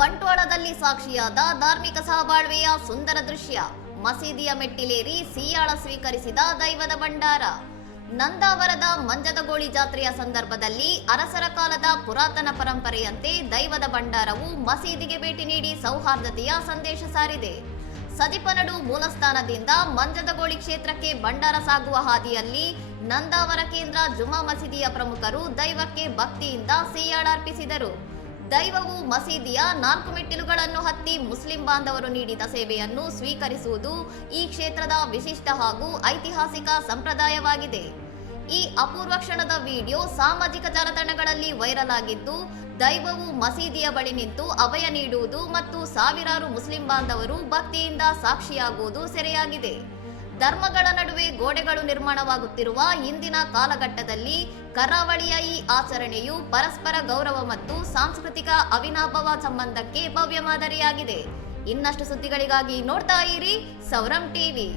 ಬಂಟ್ವಾಳದಲ್ಲಿ ಸಾಕ್ಷಿಯಾದ ಧಾರ್ಮಿಕ ಸಹಬಾಳ್ವೆಯ ಸುಂದರ ದೃಶ್ಯ. ಮಸೀದಿಯ ಮೆಟ್ಟಿಲೇರಿ ಸಿಯಾಳ ಸ್ವೀಕರಿಸಿದ ದೈವದ ಭಂಡಾರ. ನಂದಾವರದ ಮಂಜದಗೋಳಿ ಜಾತ್ರೆಯ ಸಂದರ್ಭದಲ್ಲಿ ಅರಸರ ಕಾಲದ ಪುರಾತನ ಪರಂಪರೆಯಂತೆ ದೈವದ ಭಂಡಾರವು ಮಸೀದಿಗೆ ಭೇಟಿ ನೀಡಿ ಸೌಹಾರ್ದತೆಯ ಸಂದೇಶ ಸಾರಿದೆ. ಸದಿಪನಡು ಮೂಲಸ್ಥಾನದಿಂದ ಮಂಜದಗೋಳಿ ಕ್ಷೇತ್ರಕ್ಕೆ ಭಂಡಾರ ಸಾಗುವ ಹಾದಿಯಲ್ಲಿ ನಂದಾವರ ಕೇಂದ್ರ ಜುಮಾ ಮಸೀದಿಯ ಪ್ರಮುಖರು ದೈವಕ್ಕೆ ಭಕ್ತಿಯಿಂದ ಸಿಯಾಳ ಅರ್ಪಿಸಿದರು. ದೈವವು ಮಸೀದಿಯ 4 ಮೆಟ್ಟಿಲುಗಳನ್ನು ಹತ್ತಿ ಮುಸ್ಲಿಂ ಬಾಂಧವರು ನೀಡಿದ ಸೇವೆಯನ್ನು ಸ್ವೀಕರಿಸುವುದು ಈ ಕ್ಷೇತ್ರದ ವಿಶಿಷ್ಟ ಹಾಗೂ ಐತಿಹಾಸಿಕ ಸಂಪ್ರದಾಯವಾಗಿದೆ. ಈ ಅಪೂರ್ವ ಕ್ಷಣದ ವಿಡಿಯೋ ಸಾಮಾಜಿಕ ಜಾಲತಾಣಗಳಲ್ಲಿ ವೈರಲ್ ಆಗಿದ್ದು, ದೈವವು ಮಸೀದಿಯ ಬಳಿ ನಿಂತು ಅಭಯ ನೀಡುವುದು ಮತ್ತು ಸಾವಿರಾರು ಮುಸ್ಲಿಂ ಬಾಂಧವರು ಭಕ್ತಿಯಿಂದ ಸಾಕ್ಷಿಯಾಗುವುದು ಸೆರೆಯಾಗಿದೆ. ಧರ್ಮಗಳ ನಡುವೆ ಗೋಡೆಗಳು ನಿರ್ಮಾಣವಾಗುತ್ತಿರುವ ಇಂದಿನ ಕಾಲಘಟ್ಟದಲ್ಲಿ ಕರಾವಳಿಯ ಈ ಆಚರಣೆಯು ಪರಸ್ಪರ ಗೌರವ ಮತ್ತು ಸಾಂಸ್ಕೃತಿಕ ಅವಿನಾಭಾವ ಸಂಬಂಧಕ್ಕೆ ಭವ್ಯ ಮಾದರಿಯಾಗಿದೆ. ಇನ್ನಷ್ಟು ಸುದ್ದಿಗಳಿಗಾಗಿ ನೋಡ್ತಾ ಇರಿ ಸೌರಂ ಟಿವಿ.